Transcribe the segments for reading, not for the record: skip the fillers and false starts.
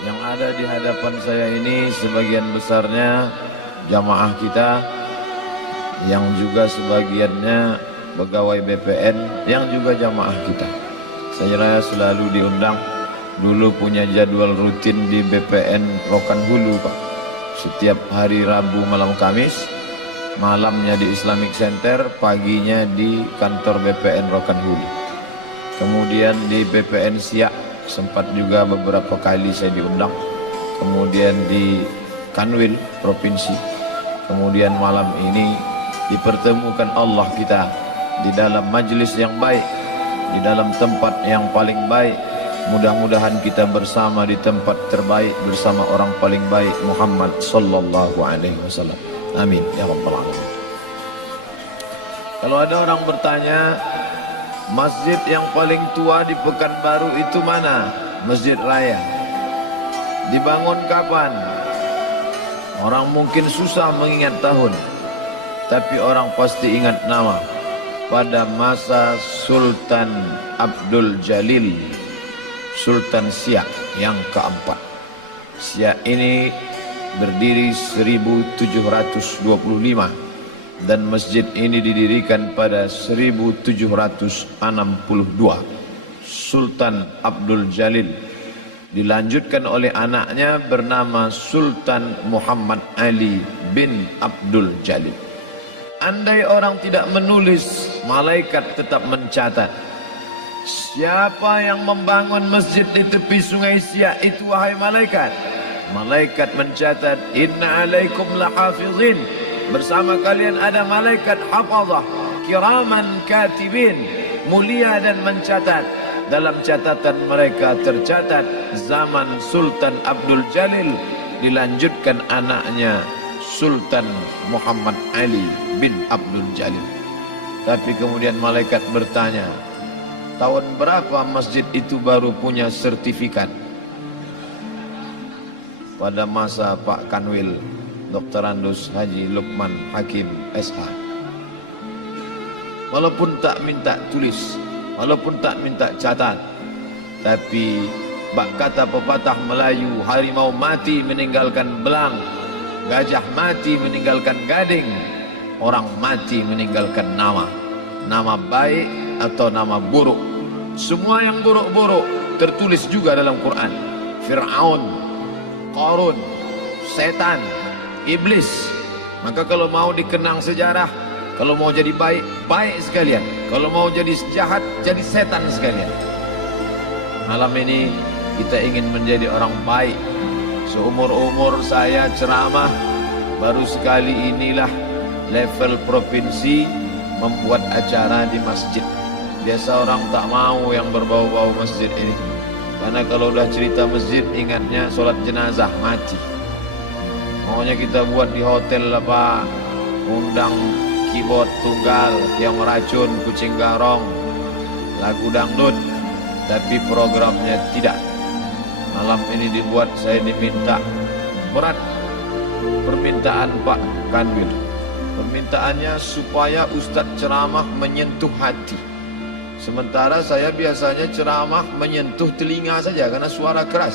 Yang ada di hadapan saya ini sebagian besarnya jamaah kita, yang juga sebagiannya pegawai BPN, yang juga jamaah kita. Saya selalu diundang, dulu punya jadwal rutin di BPN Rokan Hulu Pak. Setiap hari Rabu malam Kamis, malamnya di Islamic Center, paginya di kantor BPN Rokan Hulu. Kemudian di BPN Siak, sempat juga beberapa kali saya diundang. Kemudian di Kanwil Provinsi. Kemudian malam ini dipertemukan Allah kita di dalam majlis yang baik, di dalam tempat yang paling baik. Mudah-mudahan kita bersama di tempat terbaik bersama orang paling baik, Muhammad sallallahu alaihi wasallam. Amin ya rabbal alamin. Kalau ada orang bertanya, masjid yang paling tua di Pekanbaru itu mana? Masjid Raya. Dibangun kapan? Orang mungkin susah mengingat tahun, tapi orang pasti ingat nama. Pada masa Sultan Abdul Jalil, Sultan Siak yang keempat. Siak ini berdiri 1725. Dan masjid ini didirikan pada 1762. Sultan Abdul Jalil dilanjutkan oleh anaknya bernama Sultan Muhammad Ali bin Abdul Jalil. Andai orang tidak menulis, malaikat tetap mencatat. Siapa yang membangun masjid di tepi sungai Siak itu, wahai malaikat? Malaikat mencatat, inna alaikum lahafizin. Bersama kalian ada malaikat hafazah, kiraman katibin, mulia dan mencatat. Dalam catatan mereka tercatat zaman Sultan Abdul Jalil, dilanjutkan anaknya Sultan Muhammad Ali bin Abdul Jalil. Tapi kemudian malaikat bertanya, tahun berapa masjid itu baru punya sertifikat? Pada masa Pak Kanwil Dr. Andus Haji Lukman Hakim SH. Walaupun tak minta tulis, walaupun tak minta catat, tapi bak kata pepatah Melayu, harimau mati meninggalkan belang, gajah mati meninggalkan gading, orang mati meninggalkan nama. Nama baik atau nama buruk. Semua yang buruk-buruk tertulis juga dalam Quran. Fir'aun, Qarun, setan, iblis. Maka kalau mau dikenang sejarah, kalau mau jadi baik, baik sekalian. Kalau mau jadi jahat, jadi setan sekalian. Malam ini kita ingin menjadi orang baik. Seumur-umur saya ceramah, baru sekali inilah level provinsi membuat acara di masjid. Biasa orang tak mau yang berbau-bau masjid ini, karena kalau udah cerita masjid ingatnya sholat jenazah, mati. Maunya kita buat di hotel lah Pak, undang keyboard tunggal yang meracun, kucing garong, lagu dangdut, tapi programnya tidak. Malam ini dibuat, saya diminta berat permintaan Pak Kanwil. Permintaannya supaya Ustadz ceramah menyentuh hati. Sementara saya biasanya ceramah menyentuh telinga saja karena suara keras.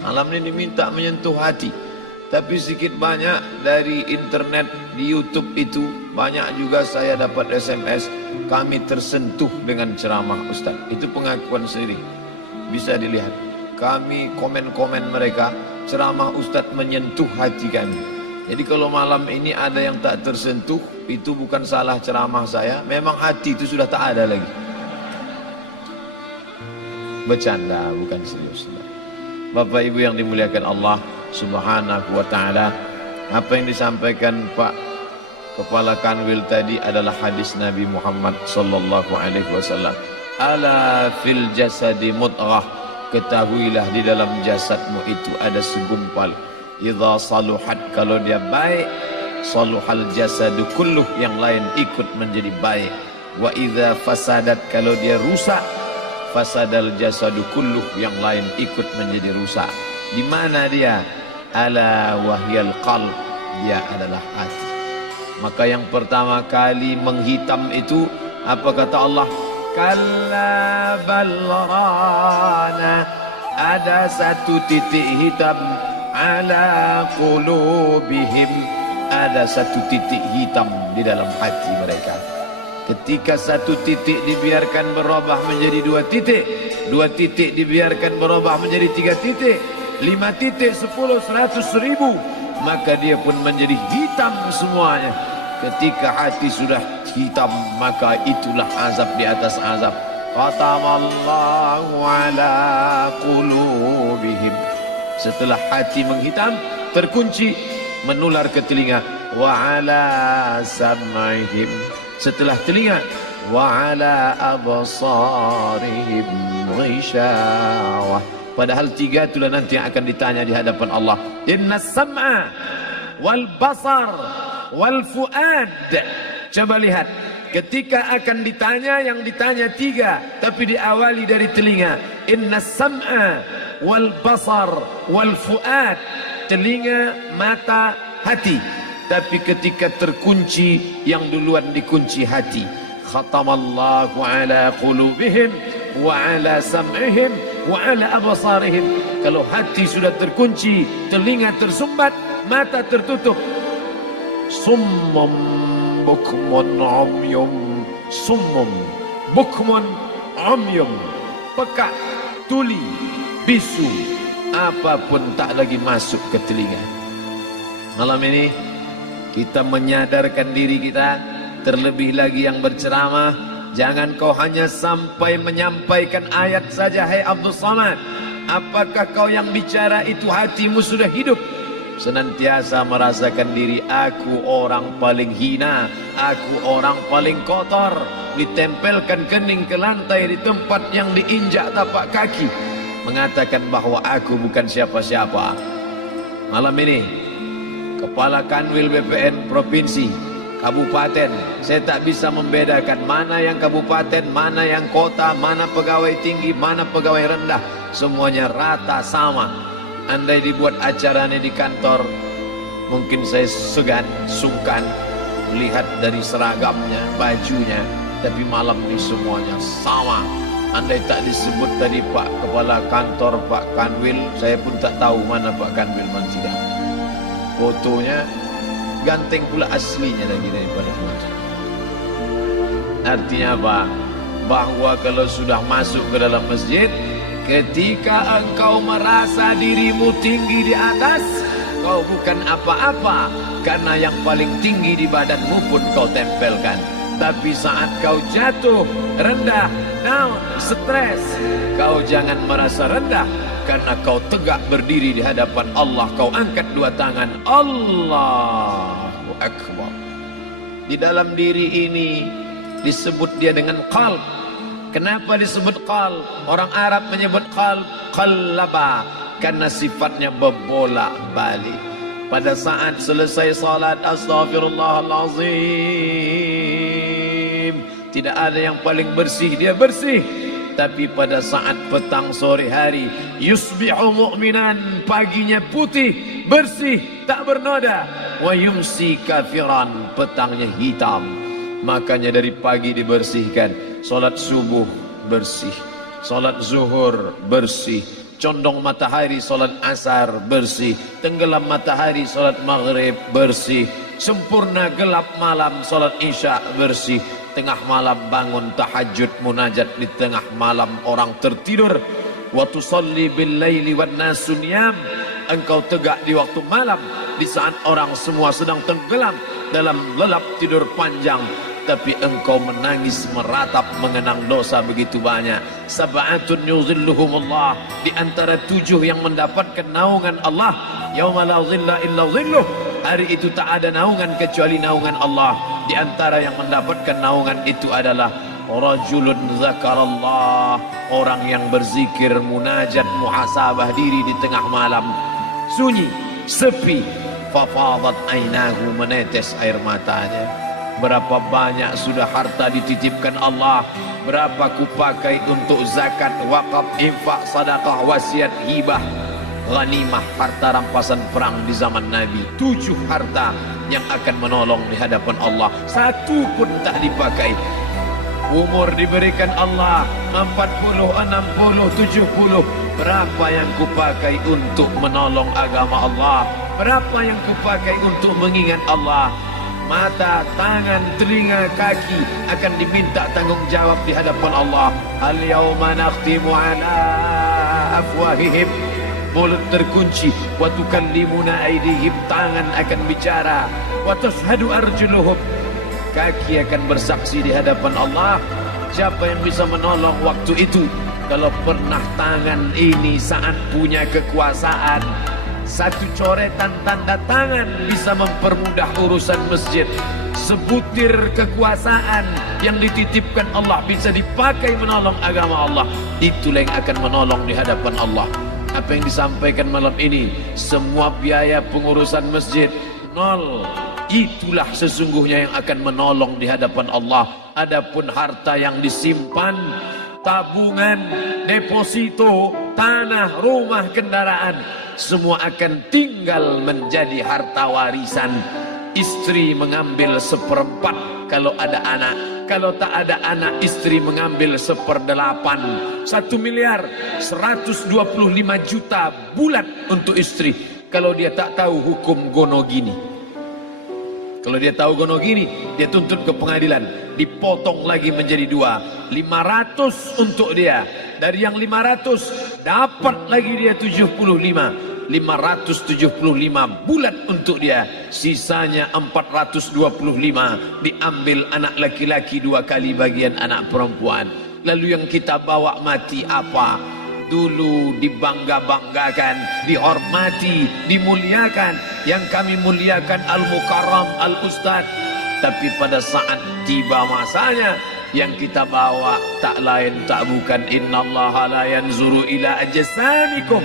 Malam ini diminta menyentuh hati. Tapi sedikit banyak dari internet, di YouTube itu banyak juga saya dapat SMS, kami tersentuh dengan ceramah Ustadz. Itu pengakuan sendiri, bisa dilihat. Kami komen-komen mereka, ceramah Ustadz menyentuh hati kami. Jadi kalau malam ini ada yang tak tersentuh, itu bukan salah ceramah saya, memang hati itu sudah tak ada lagi. Bercanda, bukan serius. Bapak Ibu yang dimuliakan Allah Subhanahu wa ta'ala, apa yang disampaikan Pak Kepala Kanwil tadi adalah hadis Nabi Muhammad sallallahu alaihi wasallam. Ala fil jasadi mudghah, ketahuilah di dalam jasadmu itu ada segumpal. Idza saluhat, kalau dia baik, saluhal jasadu kulluh, yang lain ikut menjadi baik. Wa idza fasadat, kalau dia rusak, fasadal jasadu kulluh, yang lain ikut menjadi rusak. Di mana dia? Ala wahyal qalb, dia adalah hati. Maka yang pertama kali menghitam itu apa kata Allah? Kalla bal rana, ada satu titik hitam ala qulubihim, ada satu titik hitam di dalam hati mereka. Ketika satu titik dibiarkan berubah menjadi dua titik dibiarkan berubah menjadi 3 titik, 5 titik, 10, 100, 1000, maka dia pun menjadi hitam semuanya. Ketika hati sudah hitam, maka itulah azab di atas azab. Khatamallahu ala qulubihim. Setelah hati menghitam, terkunci, menular ke telinga. Wa ala sam'ihim. Setelah telinga, wa ala absarihim ghishawah. Padahal 3 itulah nanti yang akan ditanya di hadapan Allah. Innas sam'a wal basar wal fuad. Coba lihat, ketika akan ditanya, yang ditanya 3, tapi diawali dari telinga. Innas sam'a wal basar wal fuad. Telinga, mata, hati. Tapi ketika terkunci, yang duluan dikunci hati. Khatamallahu ala qulubihim wa ala sam'ihim wa ala absarihim. Kalau hati sudah terkunci, telinga tersumbat, mata tertutup. Summum bukmun umyum. Summum bukmun umyum. Pekak, tuli, bisu, apapun tak lagi masuk ke telinga. Malam ini kita menyadarkan diri kita, terlebih lagi yang berceramah, jangan kau hanya sampai menyampaikan ayat saja. Hai Abdul Samad, apakah kau yang bicara itu hatimu sudah hidup? Senantiasa merasakan diri, aku orang paling hina, aku orang paling kotor, ditempelkan kening ke lantai di tempat yang diinjak tapak kaki, mengatakan bahwa aku bukan siapa-siapa. Malam ini Kepala Kanwil BPN Provinsi, Kabupaten, saya tak bisa membedakan mana yang kabupaten, mana yang kota, mana pegawai tinggi, mana pegawai rendah. Semuanya rata sama. Andai dibuat acara ini di kantor, mungkin saya segan, sungkan melihat dari seragamnya, bajunya. Tapi malam ini semuanya sama. Andai tak disebut tadi Pak Kepala Kantor, Pak Kanwil, saya pun tak tahu mana Pak Kanwil mana tidak. Fotonya ganteng pula aslinya lagi daripada foto. Artinya apa? Bahwa kalau sudah masuk ke dalam masjid, ketika engkau merasa dirimu tinggi di atas, kau bukan apa-apa, karena yang paling tinggi di badanmu pun kau tempelkan. Tapi saat kau jatuh, rendah, down, stres, kau jangan merasa rendah, karena kau tegak berdiri di hadapan Allah. Kau angkat 2 tangan, Allahu Akbar. Di dalam diri ini disebut dia dengan qalb. Kenapa disebut qalb? Orang Arab menyebut qalb qallaba, karena sifatnya berbolak-balik. Pada saat selesai salat, astaghfirullahalazim, tidak ada yang paling bersih, dia bersih. Tapi pada saat petang sore hari, yusbihu mu'minan, paginya putih, bersih, tak bernoda. Wa yumsi kafiran, petangnya hitam. Makanya dari pagi dibersihkan. Salat subuh bersih, salat zuhur bersih, condong matahari salat asar bersih, tenggelam matahari salat maghrib bersih, sempurna gelap malam salat isya bersih, tengah malam bangun tahajud munajat, di tengah malam orang tertidur. Wa tusalli bil laili wan nasu niyam, engkau tegak di waktu malam, di saat orang semua sedang tenggelam dalam lelap tidur panjang, tapi engkau menangis meratap mengenang dosa begitu banyak. Sab'atun yuzilluhumullah, di antara 7 yang mendapatkan naungan Allah. Yauma la zilla illa zilluh, hari itu tak ada naungan kecuali naungan Allah. Di antara yang mendapatkan naungan itu adalah rajulun zakarallah, orang yang berzikir, munajat, muhasabah diri di tengah malam, sunyi, sepi, fafadat ainahu, menetes air matanya. Berapa banyak sudah harta dititipkan Allah, berapa kupakai untuk zakat, wakaf, infak, sedekah, wasiat, hibah, ghanimah, harta rampasan perang di zaman Nabi. 7 harta yang akan menolong di hadapan Allah. 1 pun tak dipakai. Umur diberikan Allah 40, 60, 70. Berapa yang kupakai untuk menolong agama Allah? Berapa yang kupakai untuk mengingat Allah? Mata, tangan, telinga, kaki akan diminta tanggung jawab di hadapan Allah. Al-yawma nakhtimu ala afwahihim. Mulut terkunci. Wa tukallimuna aydihim. Tangan akan bicara. Wa tashhadu arjuluhum. Kaki akan bersaksi di hadapan Allah. Siapa yang bisa menolong waktu itu? Kalau pernah tangan ini saat punya kekuasaan, 1 coretan tanda tangan bisa mempermudah urusan masjid. Sebutir kekuasaan yang dititipkan Allah bisa dipakai menolong agama Allah. Itulah yang akan menolong di hadapan Allah. Apa yang disampaikan malam ini, semua biaya pengurusan masjid 0. Itulah sesungguhnya yang akan menolong di hadapan Allah. Adapun harta yang disimpan, tabungan, deposito, tanah, rumah, kendaraan, semua akan tinggal menjadi harta warisan. Istri mengambil 1/4 kalau ada anak. Kalau tak ada anak, istri mengambil 1/8. 1 miliar 125 juta bulat untuk istri. Kalau dia tak tahu hukum gono gini. Kalau dia tahu gono gini, dia tuntut ke pengadilan. Dipotong lagi menjadi 2. 500 untuk dia. Dari yang 500, dapat lagi dia 75. 575 bulat untuk dia. Sisanya 425 diambil anak laki-laki 2 kali bagian anak perempuan. Lalu yang kita bawa mati apa? Dulu dibangga-banggakan, dihormati, dimuliakan. Yang kami muliakan Al-Mukarram, Al-Ustadz. Tapi pada saat tiba masanya, yang kita bawa tak lain tak bukan innallaha la yanzuru ila ajsamikum.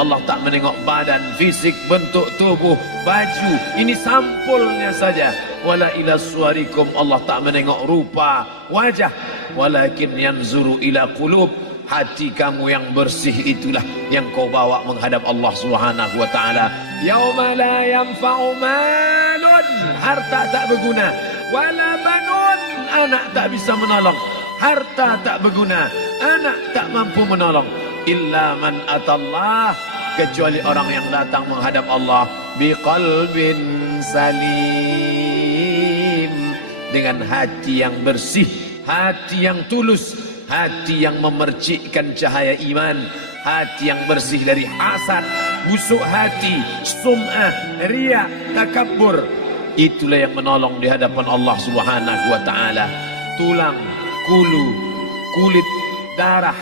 Allah tak menengok badan, fisik, bentuk tubuh, baju. Ini sampulnya saja. Wala ila suwarikum. Allah tak menengok rupa, wajah. Walakin yanzuru ila qulub. Hati kamu yang bersih itulah yang kau bawa menghadap Allah Subhanahu wa taala. Yauma la yanfa'u malun, harta tak berguna, wala banun, anak tak bisa menolong. Harta tak berguna, anak tak mampu menolong. Illa man atallah, kecuali orang yang datang menghadap Allah biqalbin salim, dengan hati yang bersih, hati yang tulus, hati yang memercikkan cahaya iman, hati yang bersih dari hasad, busuk hati, sum'ah, riya, takabbur. Itulah yang menolong di hadapan Allah Subhanahu wa taala. Tulang, kulu, kulit, darah,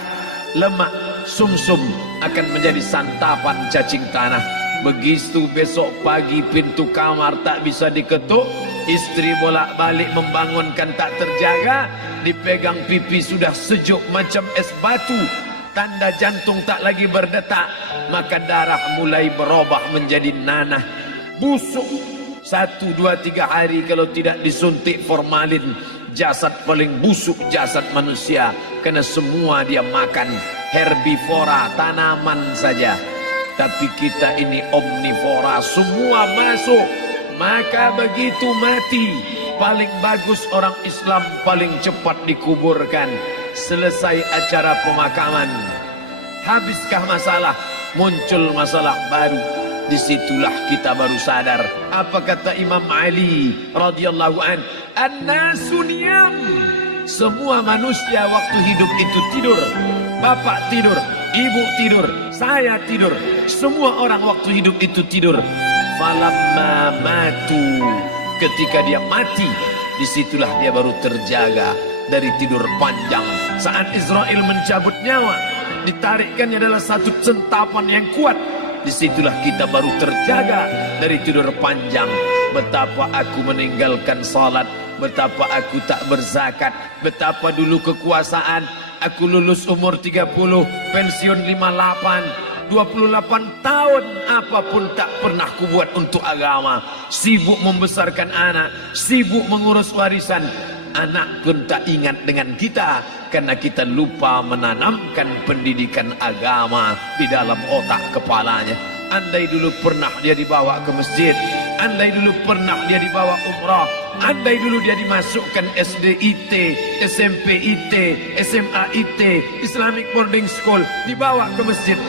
lemak, sumsum akan menjadi santapan cacing tanah. Begitu besok pagi pintu kamar tak bisa diketuk, istri bolak-balik membangunkan tak terjaga, dipegang pipi sudah sejuk macam es batu, tanda jantung tak lagi berdetak, maka darah mulai berubah menjadi nanah, busuk. 1, 2, 3 hari kalau tidak disuntik formalin, jasad paling busuk jasad manusia, karena semua dia makan herbivora, tanaman saja. Tapi kita ini omnivora, semua masuk. Maka begitu mati, paling bagus orang Islam paling cepat dikuburkan. Selesai acara pemakaman, habiskah masalah, muncul masalah baru. Disitulah kita baru sadar. Apa kata Imam Ali radhiyallahu an? An-nasu niyam. Semua manusia waktu hidup itu tidur. Bapak tidur, ibu tidur, saya tidur. Semua orang waktu hidup itu tidur. Falamma matu, ketika dia mati, disitulah dia baru terjaga dari tidur panjang. Saat Israel mencabut nyawa, ditarikkannya adalah satu centapan yang kuat. Disitulah kita baru terjaga dari tidur panjang. Betapa aku meninggalkan salat, betapa aku tak berzakat, betapa dulu kekuasaan. Aku lulus umur 30, pensiun 58, 28 tahun, apapun tak pernah kubuat untuk agama. Sibuk membesarkan anak, sibuk mengurus warisan. anak pun tak ingat dengan kita karena kita lupa menanamkan pendidikan agama di dalam otak kepalanya. Andai dulu pernah dia dibawa ke masjid, andai dulu pernah dia dibawa umrah, andai dulu dia dimasukkan SD IT, SMP IT, SMA IT, Islamic Boarding School, dibawa ke masjid,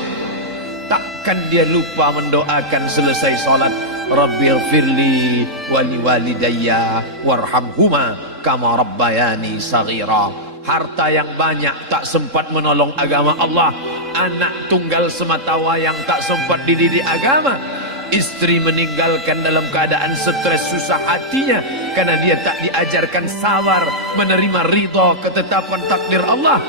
takkan dia lupa mendoakan selesai sholat, Rabbighfirli wali walidayya warhamhuma kama rabbayani saghira. Harta yang banyak tak sempat menolong agama Allah. Anak tunggal semata wayang tak sempat dididik agama. Istri meninggalkan dalam keadaan stres susah hatinya karena dia tak diajarkan sabar menerima ridha ketetapan takdir Allah.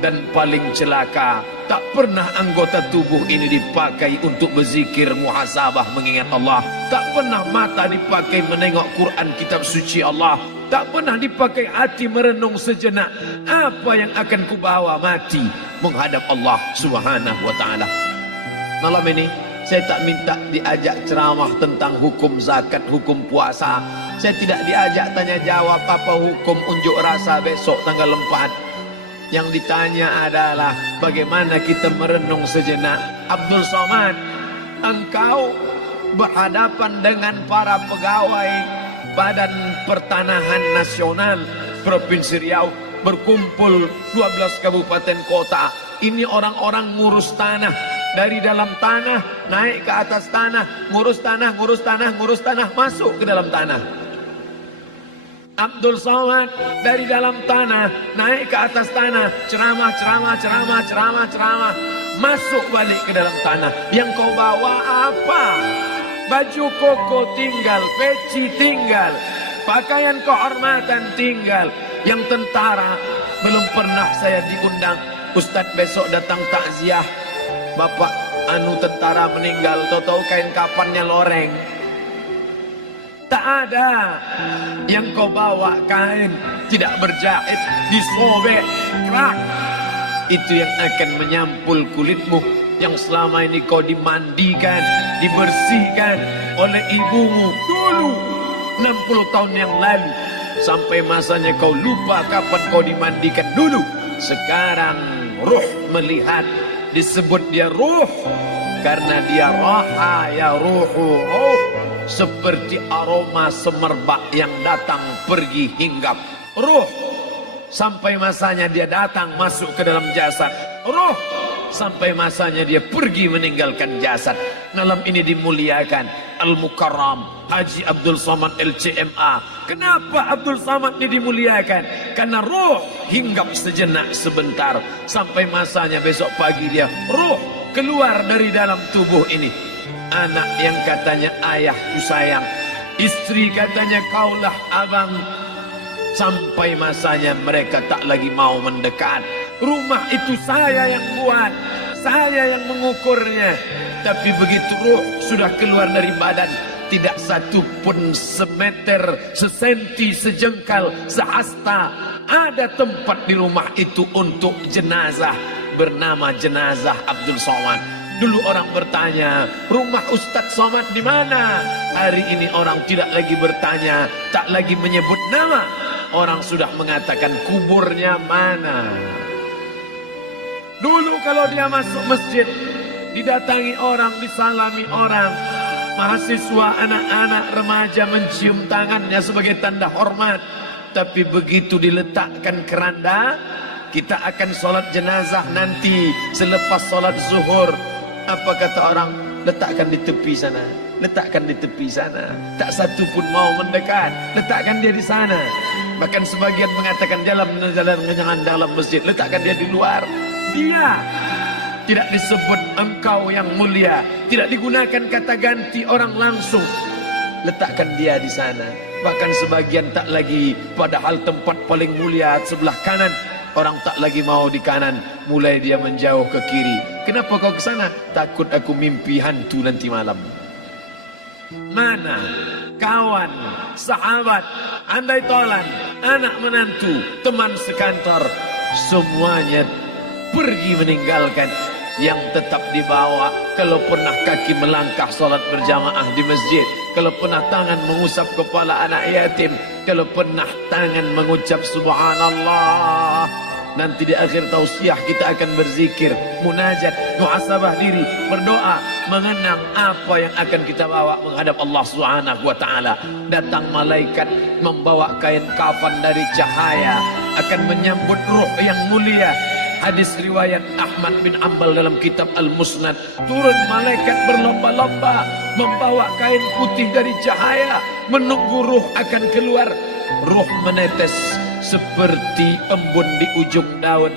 Dan paling celaka, tak pernah anggota tubuh ini dipakai untuk berzikir, muhasabah, mengingat Allah. Tak pernah mata dipakai menengok Quran, kitab suci Allah. Tak pernah dipakai hati merenung sejenak apa yang akan kubawa mati menghadap Allah Subhanahu wa ta'ala. Malam ini saya tak minta diajak ceramah tentang hukum zakat, hukum puasa. Saya tidak diajak tanya jawab apa hukum unjuk rasa besok tanggal 4. Yang ditanya adalah bagaimana kita merenung sejenak. Abdul Somad, engkau berhadapan dengan para pegawai Badan Pertanahan Nasional Provinsi Riau, berkumpul 12 kabupaten kota. Ini orang-orang ngurus tanah, dari dalam tanah naik ke atas tanah, ngurus tanah, ngurus tanah, ngurus tanah, masuk ke dalam tanah. Abdul Somad dari dalam tanah naik ke atas tanah, ceramah, ceramah, ceramah, ceramah, ceramah, masuk balik ke dalam tanah. Yang kau bawa apa? Baju koko tinggal, peci tinggal, pakaian kehormatan tinggal. Yang tentara belum pernah saya diundang. Ustadz besok datang takziah, bapak anu tentara meninggal, tahu-tahu kain kafannya loreng. Tak ada. Yang kau bawa kain tidak berjahit, disobek, kerak. Itu yang akan menyampul kulitmu yang selama ini kau dimandikan, dibersihkan oleh ibumu dulu 60 tahun yang lalu. Sampai masanya kau lupa kapan kau dimandikan dulu. Sekarang ruh melihat, disebut dia ruh karena dia raha ya ruhu ruh. Seperti aroma semerbak yang datang pergi hinggap. Ruh sampai masanya dia datang masuk ke dalam jasad. Ruh sampai masanya dia pergi meninggalkan jasad. Malam ini dimuliakan Al-Mukarram Haji Abdul Somad LCMA. Kenapa Abdul Somad ini dimuliakan? Karena ruh hinggap sejenak sebentar, sampai masanya besok pagi dia ruh keluar dari dalam tubuh ini. Anak yang katanya ayahku sayang, istri katanya kaulah abang, sampai masanya mereka tak lagi mau mendekat. Rumah itu saya yang buat, saya yang mengukurnya. Tapi begitu ruh sudah keluar dari badan, tidak satu pun semeter, sesenti, sejengkal, sehasta ada tempat di rumah itu untuk jenazah bernama jenazah Abdul Somad. Dulu orang bertanya, rumah Ustadz Somad di mana? Hari ini orang tidak lagi bertanya, tak lagi menyebut nama. Orang sudah mengatakan kuburnya mana. Dulu kalau dia masuk masjid, didatangi orang, disalami orang. Mahasiswa, anak-anak, remaja mencium tangannya sebagai tanda hormat. Tapi begitu diletakkan keranda, kita akan sholat jenazah nanti selepas sholat zuhur. Apa kata orang? Letakkan di tepi sana, letakkan di tepi sana. Tak satu pun mau mendekat, letakkan dia di sana. Bahkan sebagian mengatakan jalan dalam masjid, letakkan dia di luar. Dia tidak disebut engkau yang mulia, tidak digunakan kata ganti orang langsung. Letakkan dia di sana. Bahkan sebagian tak lagi, padahal tempat paling mulia sebelah kanan, orang tak lagi mau di kanan, mulai dia menjauh ke kiri. Kenapa kau ke sana? Takut aku mimpi hantu nanti malam. Mana kawan, sahabat, andai tolan, anak menantu, teman sekantor, semuanya pergi meninggalkan. Yang tetap dibawa, kalau pernah kaki melangkah sholat berjamaah di masjid, kalau pernah tangan mengusap kepala anak yatim, kalau pernah tangan mengucap subhanallah. Nanti di akhir tausiah kita akan berzikir, munajat, muhasabah diri, berdoa, mengenang apa yang akan kita bawa menghadap Allah Subhanahu wa taala. Datang malaikat membawa kain kafan dari cahaya, akan menyambut ruh yang mulia. Hadis riwayat Ahmad bin Ambal dalam kitab Al-Musnad, turun malaikat berlomba-lomba membawa kain putih dari cahaya, menunggu ruh akan keluar. Ruh menetes seperti embun di ujung daun.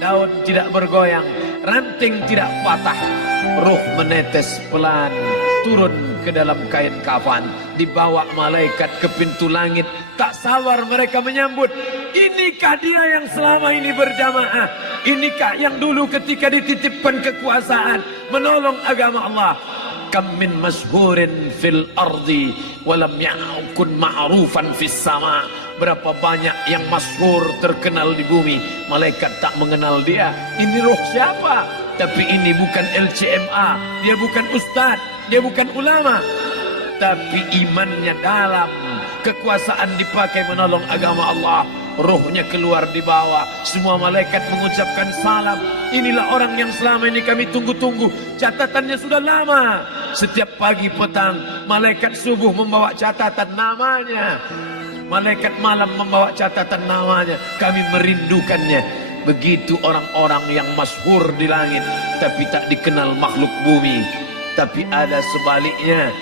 Daun tidak bergoyang, ranting tidak patah. Ruh menetes pelan turun ke dalam kain kafan, dibawa malaikat ke pintu langit. Tak sabar mereka menyambut. Inikah dia yang selama ini berjamaah? Inikah yang dulu ketika dititipkan kekuasaan menolong agama Allah? Kam min masyhurin fil ardi walam ya'kun ma'rufan fis sama. Berapa banyak yang masyhur terkenal di bumi, malaikat tak mengenal dia. Ini roh siapa? Tapi ini bukan LCMA, dia bukan ustaz, dia bukan ulama, tapi imannya dalam. Kekuasaan dipakai menolong agama Allah. Rohnya keluar di bawah. Semua malaikat mengucapkan salam. Inilah orang yang selama ini kami tunggu-tunggu. Catatannya sudah lama. Setiap pagi petang malaikat subuh membawa catatan namanya, malaikat malam membawa catatan namanya. Kami merindukannya. Begitu orang-orang yang masyhur di langit tapi tak dikenal makhluk bumi. Tapi ada sebaliknya,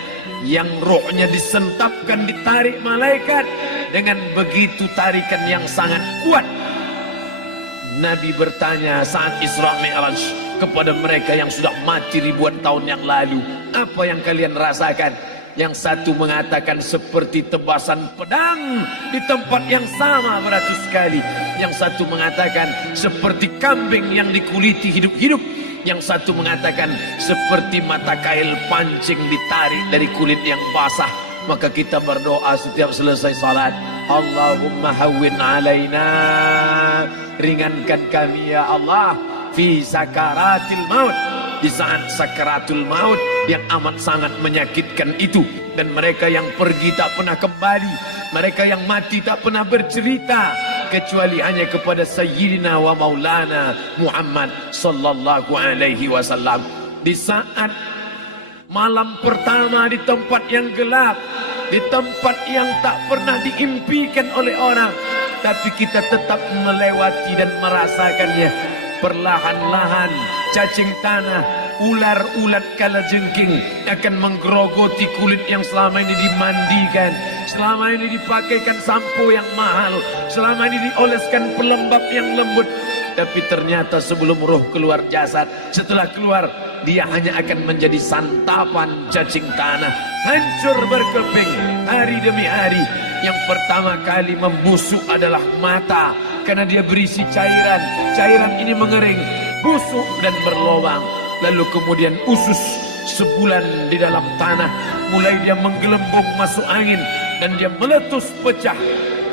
yang rohnya disentapkan, ditarik malaikat dengan begitu tarikan yang sangat kuat. Nabi bertanya saat Isra Mi'raj kepada mereka yang sudah mati ribuan tahun yang lalu, apa yang kalian rasakan? Yang satu mengatakan seperti tebasan pedang di tempat yang sama beratus kali. Yang satu mengatakan seperti kambing yang dikuliti hidup-hidup. Yang satu mengatakan seperti mata kail pancing ditarik dari kulit yang basah. Maka kita berdoa setiap selesai salat, Allahumma hawwin alaina, ringankan kami ya Allah, fi sakaratil maut, di saat sakaratul maut yang amat sangat menyakitkan itu. Dan mereka yang pergi tak pernah kembali, mereka yang mati tak pernah bercerita kecuali hanya kepada Sayyidina wa Maulana Muhammad sallallahu alaihi wasallam. Di saat malam pertama di tempat yang gelap, di tempat yang tak pernah diimpikan oleh orang, tapi kita tetap melewati dan merasakannya. Perlahan-lahan cacing tanah, ular-ulat kalajengking akan menggerogoti kulit yang selama ini dimandikan, selama ini dipakaikan sampo yang mahal, selama ini dioleskan pelembab yang lembut. Tapi ternyata sebelum roh keluar jasad, setelah keluar dia hanya akan menjadi santapan cacing tanah, hancur berkeping hari demi hari. Yang pertama kali membusuk adalah mata, karena dia berisi cairan. Cairan ini mengering, busuk dan berlubang. Lalu kemudian usus sebulan di dalam tanah, mulai dia menggelembung masuk angin dan dia meletus pecah.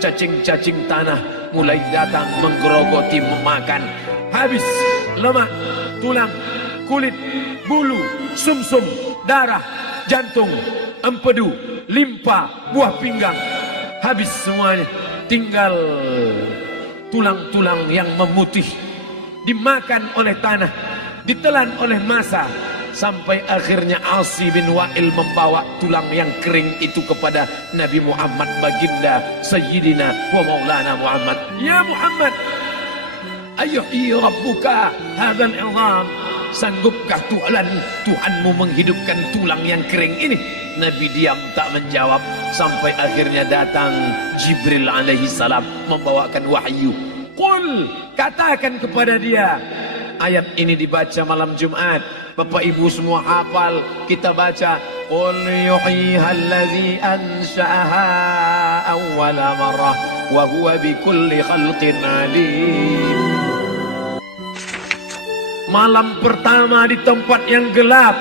Cacing-cacing tanah mulai datang menggerogoti, memakan. Habis lemak, tulang, kulit, bulu, sumsum, darah, jantung, empedu, limpa, buah pinggang. Habis semuanya, tinggal tulang-tulang yang memutih, dimakan oleh tanah, ditelan oleh massa, sampai akhirnya Asi bin Wa'il membawa tulang yang kering itu kepada Nabi Muhammad, baginda Sayyidina wa Maulana Muhammad. Ya Muhammad, ayyuhi rabbuka hadzal 'idham, sanggupkah Tuhanmu menghidupkan tulang yang kering ini? Nabi diam tak menjawab sampai akhirnya datang Jibril alaihi salam membawakan wahyu. Qul, katakan kepada dia. Ayat ini dibaca malam Jumat. Bapak Ibu semua hafal, kita baca. Qul yuhyiha allazi ansha'aha awwala marrah wa huwa bikulli khalqin alim. Malam pertama di tempat yang gelap,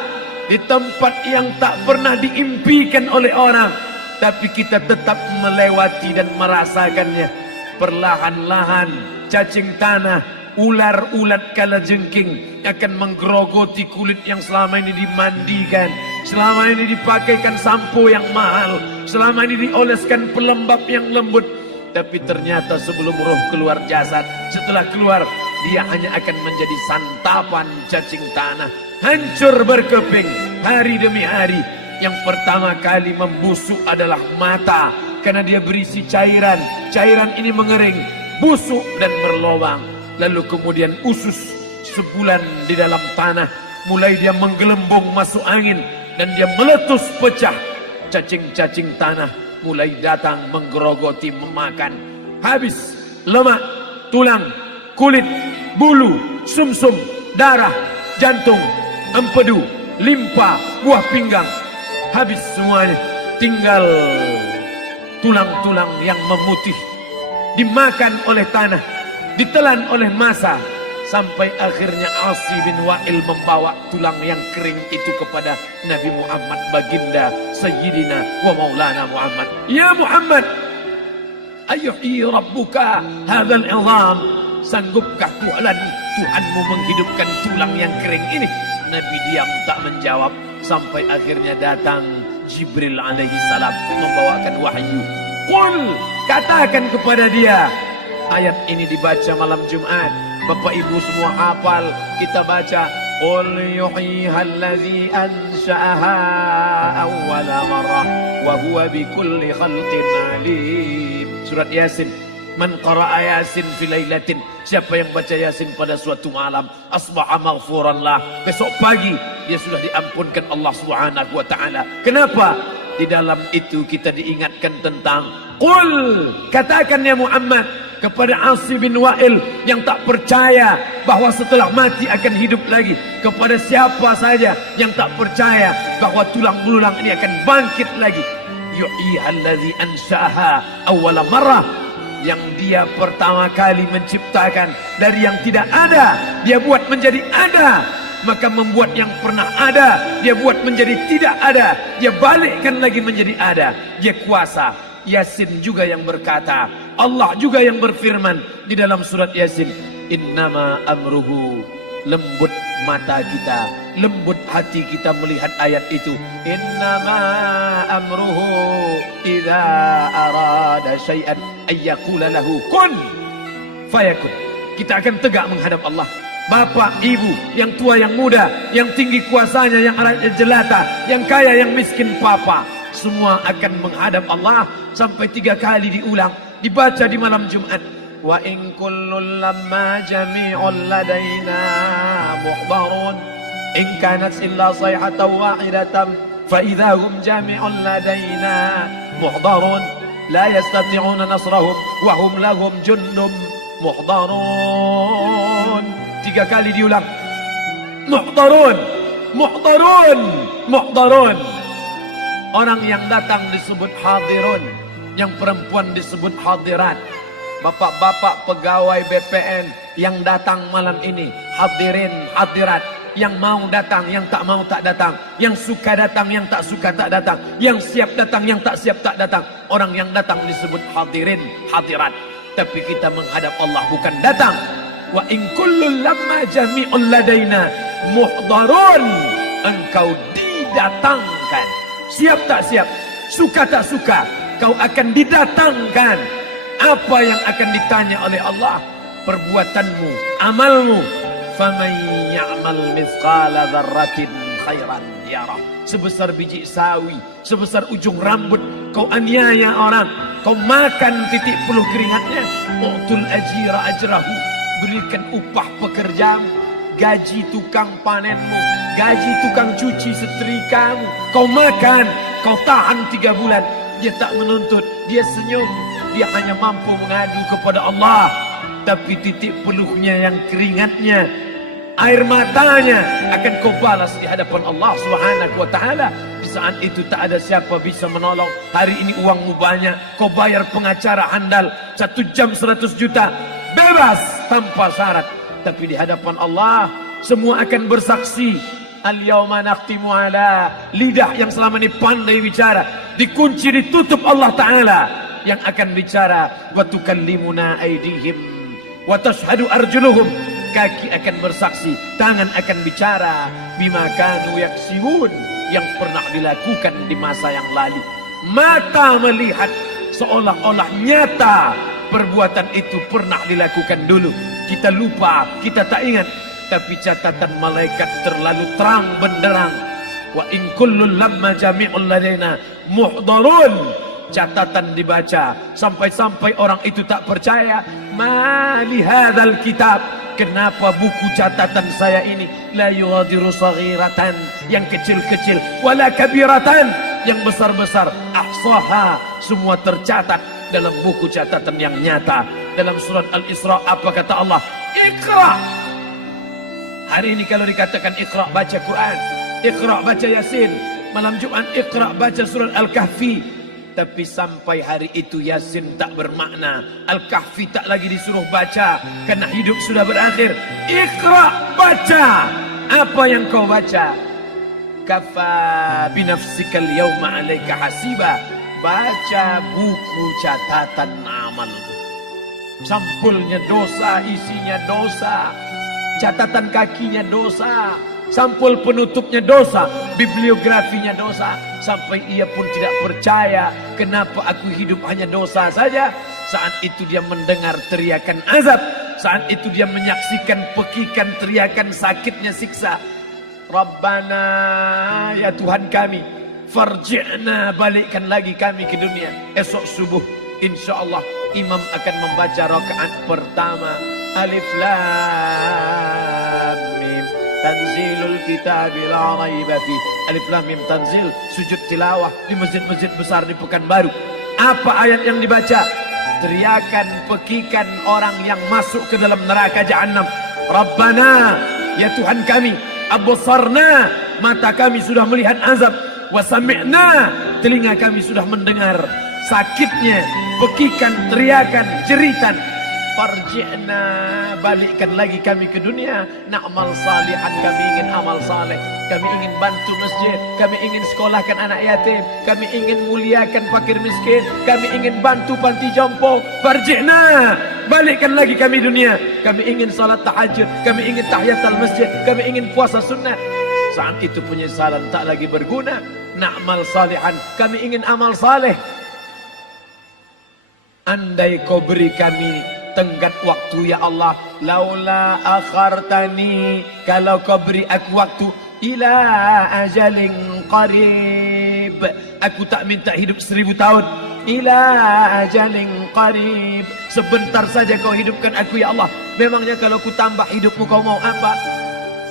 di tempat yang tak pernah diimpikan oleh orang, tapi kita tetap melewati dan merasakannya. Perlahan-lahan cacing tanah, ular-ulat kalajengking akan menggerogoti kulit yang selama ini dimandikan, selama ini dipakaikan sampo yang mahal, selama ini dioleskan pelembab yang lembut, tapi ternyata sebelum roh keluar jasad, setelah keluar dia hanya akan menjadi santapan cacing tanah, hancur berkeping hari demi hari. Yang pertama kali membusuk adalah mata, karena dia berisi cairan. Cairan ini mengering, busuk dan berlubang. Lalu kemudian usus sebulan di dalam tanah, mulai dia menggelembung masuk angin dan dia meletus pecah. Cacing-cacing tanah mulai datang menggerogoti, memakan. Habis lemak, tulang, kulit, bulu, sumsum, darah, jantung, empedu, limpa, buah pinggang. Habis semuanya, tinggal tulang-tulang yang memutih, dimakan oleh tanah, ditelan oleh massa, sampai akhirnya Asi bin Wa'il membawa tulang yang kering itu kepada Nabi Muhammad, baginda Sayyidina wa Maulana Muhammad. Ya Muhammad, ayuhi rabbuka hadzal 'idham, sanggupkah Tuhanmu menghidupkan tulang yang kering ini? Nabi diam tak menjawab, sampai akhirnya datang Jibril alaihi salam membawakan wahyu. Qul, katakan kepada dia. Ayat ini dibaca malam Jumat. Bapak Ibu semua hafal, kita baca. Qul yuhyiha allazi ansha'aha awwala marrah wa huwa bikulli khalqin alim. Surat Yasin. Man qara'a Yasin fi lailatin, siapa yang baca Yasin pada suatu malam, asbaha maghfuran lah, besok pagi dia sudah diampunkan Allah Subhanahu wa taala. Kenapa? Di dalam itu kita diingatkan tentang qul, katakan ya Muhammad kepada Asi bin Wa'il yang tak percaya bahwa setelah mati akan hidup lagi, kepada siapa saja yang tak percaya bahwa tulang belulang ini akan bangkit lagi. Yuhyihallazi ansha'aha awwala marrah, yang dia pertama kali menciptakan dari yang tidak ada, dia buat menjadi ada. Maka membuat yang pernah ada, dia buat menjadi tidak ada, dia balikkan lagi menjadi ada. Dia kuasa. Yasin juga yang berkata, Allah juga yang berfirman di dalam surat Yasin, innama amruhu, lembut mata kita, lembut hati kita melihat ayat itu. Innama amruhu idza arada syai'an ayyaqula lahu kun fayakun. Kita akan tegak menghadap Allah. Bapak, ibu, yang tua, yang muda, yang tinggi kuasanya, yang rakyat jelata, yang kaya, yang miskin, papa, semua akan menghadap Allah. Sampai 3 kali diulang, dibaca di malam Jumat. Wa in kullun lamma jami'un ladaina muhdarun in kanat illa sayhatan wahidatan fa idza hum jami'un ladaina muhdarun la yastati'una nasrahum wa hum lahum jundum muhdarun. 3 kali diulang. Muhdarun, muhdarun, muhdarun. Orang yang datang disebut hadirun, yang perempuan disebut hadirat. Bapak-bapak pegawai BPN yang datang malam ini, hadirin, hadirat. Yang mau datang, yang tak mau tak datang. Yang suka datang, yang tak suka tak datang. Yang siap datang, yang tak siap tak datang. Orang yang datang disebut hadirin, hadirat. Tapi kita menghadap Allah bukan datang. Wa in kullun lamma jami'un ladaina muhdarun. Engkau didatangkan. Siap tak siap, suka tak suka, kau akan didatangkan. Apa yang akan ditanya oleh Allah? Perbuatanmu, amalmu. Faman ya'mal mithqala dzarratin khairan yarah. Sebesar biji sawi, sebesar ujung rambut, kau aniaya orang, kau makan titik peluh keringatnya. U'tul ajira ajrahu, berikan upah pekerjamu, gaji tukang panenmu, gaji tukang cuci setrikamu. Kau makan, kau tahan 3 bulan, dia tak menuntut, dia senyum, dia hanya mampu mengadu kepada Allah. Tapi titik peluhnya yang keringatnya, air matanya akan kau balas di hadapan Allah Subhanahu wa taala. Di saat itu tak ada siapa bisa menolong. Hari ini uangmu banyak, kau bayar pengacara handal 1 jam 100 juta, bebas tanpa syarat. Tapi di hadapan Allah semua akan bersaksi. Al-yawma nakhtimu ala, lidah yang selama ini pandai bicara dikunci, ditutup Allah Ta'ala yang akan bicara. Wa tukallimuna aydihim wa tashhadu arjuluhum, kaki akan bersaksi, tangan akan bicara. Bima kanu yaksibun, yang pernah dilakukan di masa yang lalu. Mata melihat seolah-olah nyata perbuatan itu pernah dilakukan dulu. Kita lupa, kita tak ingat. Tapi catatan malaikat terlalu terang benderang. Wa in kullun lamma jami'ul ladaina muhdarun. Catatan dibaca sampai-sampai orang itu tak percaya. Ma li hadzal kitab, kenapa buku catatan saya ini la yughadiru saghiratan, yang kecil-kecil, wala kabiratan, yang besar-besar, ahsaha, semua tercatat dalam buku catatan yang nyata. Dalam surat Al-Isra apa kata Allah? Iqra. Hari ini kalau dikatakan Iqra, baca Quran, Iqra, baca Yasin. Malam Jumat Iqra, baca surat Al-Kahfi. Tapi sampai hari itu Yasin tak bermakna, Al-Kahfi tak lagi disuruh baca, karena hidup sudah berakhir. Iqra, baca. Apa yang kau baca? Kafa binafsikal yawma alaika hasiba. Baca buku catatan amal. Sampulnya dosa, isinya dosa. Catatan kakinya dosa. Sampul penutupnya dosa, bibliografinya dosa. Sampai ia pun tidak percaya, kenapa aku hidup hanya dosa saja. Saat itu dia mendengar teriakan azab. Saat itu dia menyaksikan pekikan teriakan sakitnya siksa. Rabbana, ya Tuhan kami, farji'na, balikkan lagi kami ke dunia. Esok subuh insyaallah imam akan membaca rakaat pertama. Alif Lam Mim, tanzilul kitab la raiba fi. Alif Lam Mim tanzil, sujud tilawah di masjid-masjid besar di Pekanbaru. Apa ayat yang dibaca? Teriakan pekikan orang yang masuk ke dalam neraka jahanam. Rabbana, ya Tuhan kami, absarna, mata kami sudah melihat azab, wa sami'na, telinga kami sudah mendengar sakitnya pekikan, teriakan, jeritan. Farji'na, balikkan lagi kami ke dunia. Na'mal salihan, kami ingin amal saleh. Kami ingin bantu masjid, kami ingin sekolahkan anak yatim, kami ingin muliakan fakir miskin, kami ingin bantu panti jompo. Farji'na, balikkan lagi kami dunia. Kami ingin salat tahajud, kami ingin tahiyatul masjid, kami ingin puasa sunnah. Saat itu penyesalan tak lagi berguna. Na'mal salihan, kami ingin amal saleh. Andai kau beri kami tenggat waktu ya Allah, laula akhartani, kalau kau beri aku waktu, ila ajalin qarib, aku tak minta hidup 1000 tahun, ila ajalin qarib, sebentar saja kau hidupkan aku ya Allah. Memangnya kalau ku tambah hidupmu kau mau apa?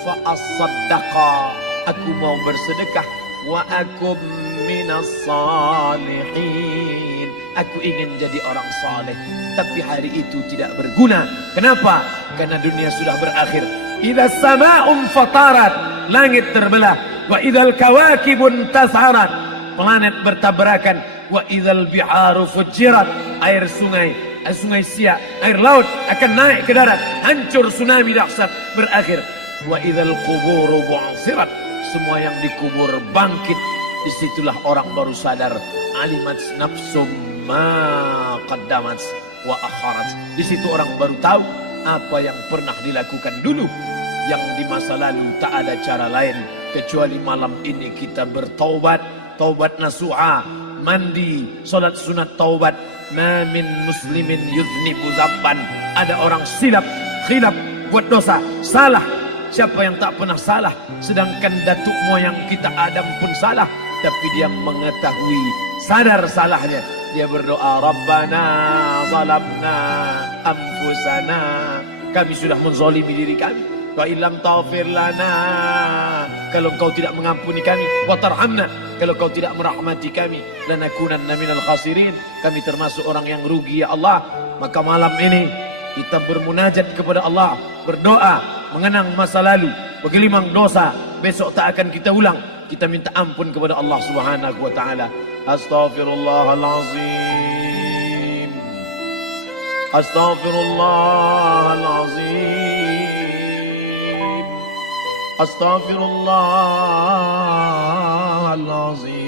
Fa as-saddaqa, aku mau bersedekah, wa akum minas salihin, aku ingin jadi orang saleh. Tapi hari itu tidak berguna. Kenapa? Karena dunia sudah berakhir. Idza sama'un fatarat, langit terbelah. Wa idzal kawakibun tasarat, planet bertabrakan. Wa idzal biharu fujirat, air sungai siak, air laut akan naik ke darat, hancur, tsunami dahsyat berakhir. Wa idzal quburu bu'sirat, semua yang dikubur bangkit. Disitulah orang baru sadar, alimat nafsum ma qaddamat wa akharat. Di situ orang baru tahu apa yang pernah dilakukan dulu, yang di masa lalu tak ada cara lain kecuali malam ini kita bertaubat, taubat nasuha, mandi, salat sunat taubat. Ma min muslimin yuznibu dzamban, ada orang silap, khilaf, buat dosa, salah. Siapa yang tak pernah salah? Sedangkan datuk moyang kita Adam pun salah, tapi dia mengetahui, sadar salahnya. Dia berdoa, Rabbana zalamna anfusana, kami sudah menzalimi diri kami. Wa illam taghfir lana, kalau engkau tidak mengampuni kami. Wa tarhamna, kalau engkau tidak merahmati kami. Lanakunanna minal khasirin, kami termasuk orang yang rugi ya Allah. Maka malam ini kita bermunajat kepada Allah, berdoa, mengenang masa lalu, bergelimang dosa, besok tak akan kita ulang. Kita minta ampun kepada Allah Subhanahu wa taala. Astaghfirullahalazim. Astaghfirullahalazim. Astaghfirullahalazim.